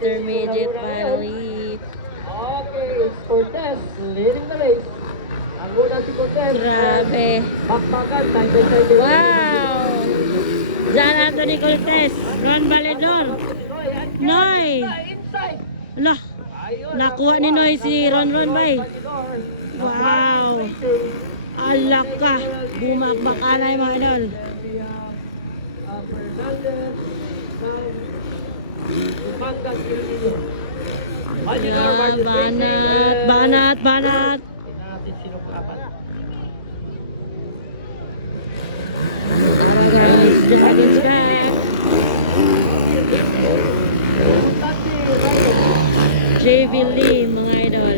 intermediate finally. Okay, it's Cortez leading the race. Ang una si Cortez. Grabe. Bakbakan, time by time. Wow! John Anthony Cortez, Ron Valedor. Noy! Inside. Lah, nakuha ni Noy si Ron Bay. Wow! Alak ka. Bumakbaka na yung mga idol. Banat. Tara guys, Dragon's back. JV Lee, mga idol.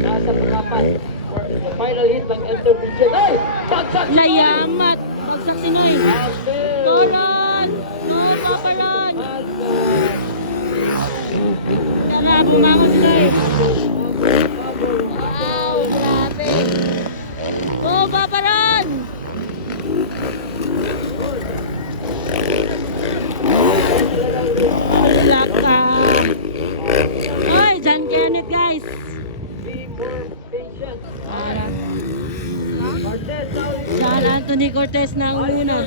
Nasa pangapat. The final hit ng intermediate. Ay! Bagsak! Layamat. Bagsak si Noy. Tolon! Tolon, paparon! Tara, bumangon si Noy. Wow, grabe. Go, paparon! Laka. Ay, John Kenneth guys. Para. John Anthony Cortez na ang una.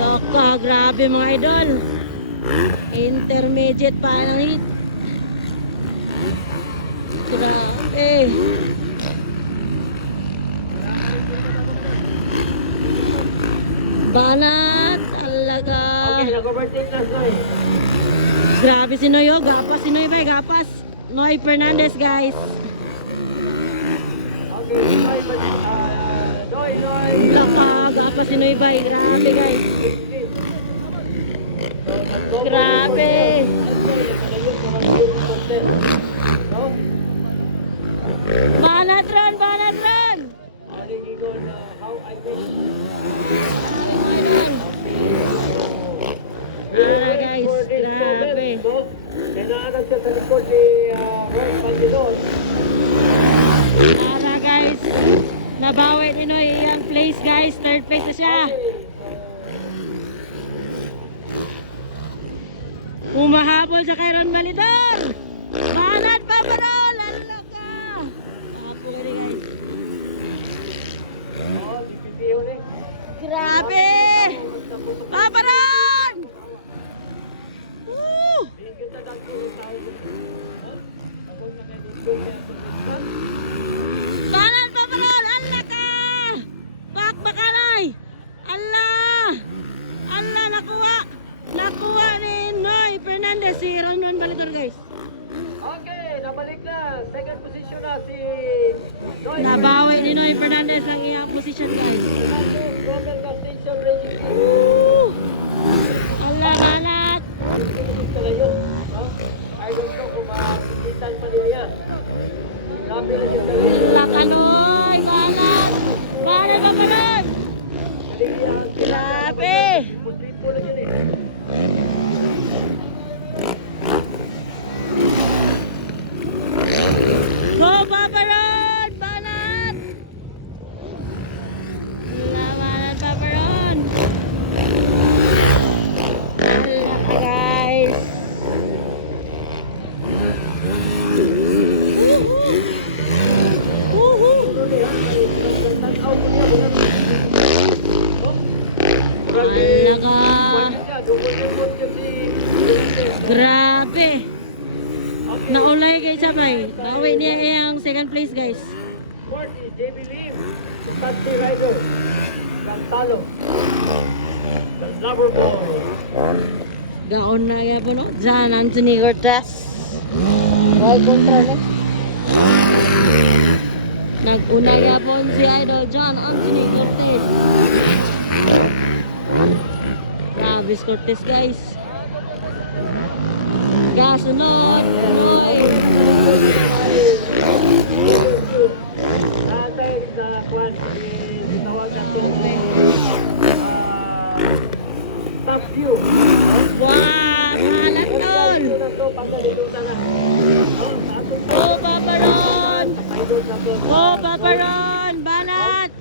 Laka, grabe mga idol. Intermediate pa lang hit. Grabe. Banat, alaga. Okay, nag-overtake na Noy. Grabe si Noy, oh. Gapas si Noy, bay. Gapas. Noy Fernandez, guys. Okay, Noy. Laka, gapas si Noy, bay. Grabe, guys. Grabe. Banat run. Tara guys, grabe. Nanaanan siya sa likod ni Ron Pangilon. Tara guys, nabawi ni Noy yung place guys, third place na siya. Umahabol sa kay Ron Valedor. Banat pa parol, lalak ka. Tapo ni guys. Grabe. Paparon! Woo! Balan paparon! Allah ka! Bakbakanay! Allah! Allah nakuha! Nakuha ni Noy Fernandez si Ron Valedor guys. Okay, nabalik na. Second position na si Noy. Nabawi ni Noy Fernandez ang iyang position guys. Global Gas Station Racing Team. Woo! Allah banat! I don't know kung makikitan pa niya yan. Grabe na yung talaga. Allah ka Noy! Banat! Banat paparon! Grabe! Putripo lang yun eh. Go paparon! Banat! Banat paparon! Guys! Grabe! Naulay guys sabay. Bawi niya yung second place guys. Fourth is JB Lim, the taxi rider. Gantalo. The Lover Boy. Gaon na kaya po no? John Anthony Cortez. Why kontra no? Nag-una kaya po si Idol John Anthony Cortez. Travis Cortez guys. Gasunod. Noy. Natay sa kwan, tawag na to top view. Wow! Kalat tol! Oh, paparon! Oh, paparon! Banat!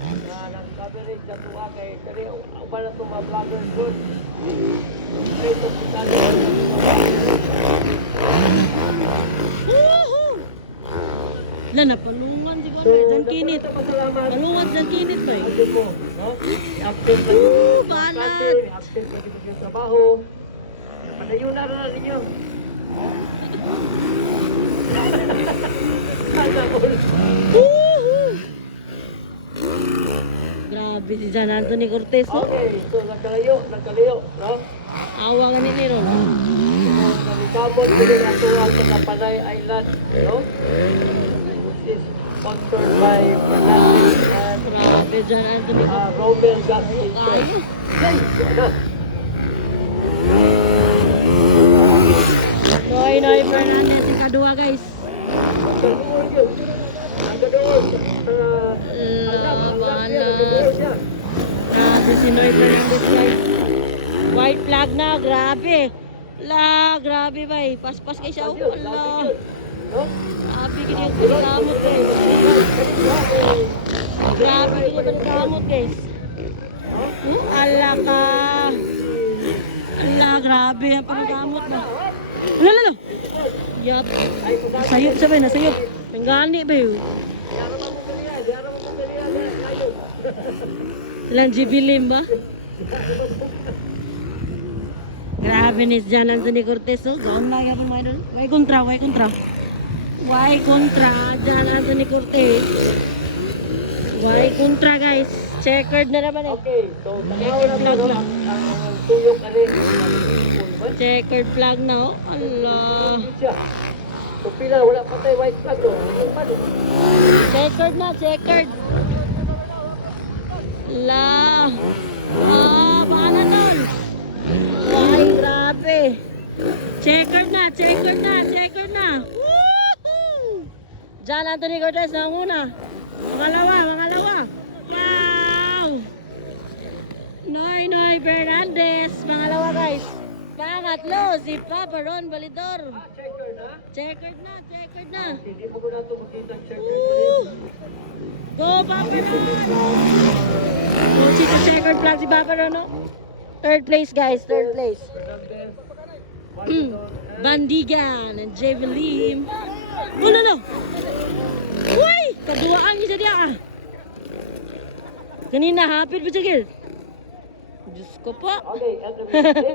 sa tuwa kay kani uban na itong mga vloggers good. Kaya ito pisali sa mga Woohoo! Wala na, palungan si So, Kuya. Diyan kinit. pasalamat. Palungan diyan kinit ba eh. Ano mo, no? I-update pa Balat! i-update pa yung trabaho. Padayon na rin ninyo. Sana all. Woohoo! Grabe si Jan Anthony Cortez, oh. Okay, so nagkalayo, no? Awa nga ni Nero. Nagkabot ko din ang tuwag sa Panay Island, no? Which is sponsored by Fernandez and Grabe Jan Anthony Cortez. Robel Gas Station. Kaya. Ano? Noy Fernandez, ikadua guys. Nagkadoon yun. Nagkadoon. Balat. Grabe si Noy Fernandez guys. White flag na, grabe. La, grabe ba eh. Paspas kay siya. Allah. No? Grabe kini yung panagamot guys. Grabe kini yung panagamot guys. Allah ka. Allah, grabe ang panagamot ba. Lalo. Yap. Nasayop siya ba? Nasayop. Penggani ba yun? Ilang jibilim ba? Grabe ni Jan Anthony Cortez, oh. Gaon na yapon mga idol. Why kontra, why kontra? Why kontra, Jan Anthony Cortez? Why kontra, guys? Checkered na naman eh. Okay, so tanaw na to, no? Ang tuyok na rin. Checkered flag na, oh. Allah. Siya. So pila, wala pa tayo white flag, no? Ano pa, no? Checkered na, checkered. La. Paano tol? Ay, grabe. Checkered na, checkered na, checkered na. Woohoo! Jan Anthony Cortez na ang una. Mangalawa. Wow! Noy Fernandez. Mangalawa guys. Pangatlo, si Papa Ron Balidor. Checker na? Checkered na. Hindi mo ko na ito makita ang checker. Woo! Go, Papa Ron! Oh, si checkered flag si Papa Ron, no? Third place, guys. Third place. Bandigan and Javelim. Oh, no. Uy! Kaduaan niya siya ah. Kanina, hapit ba siya, Gil? Diyos ko po. Okay, at the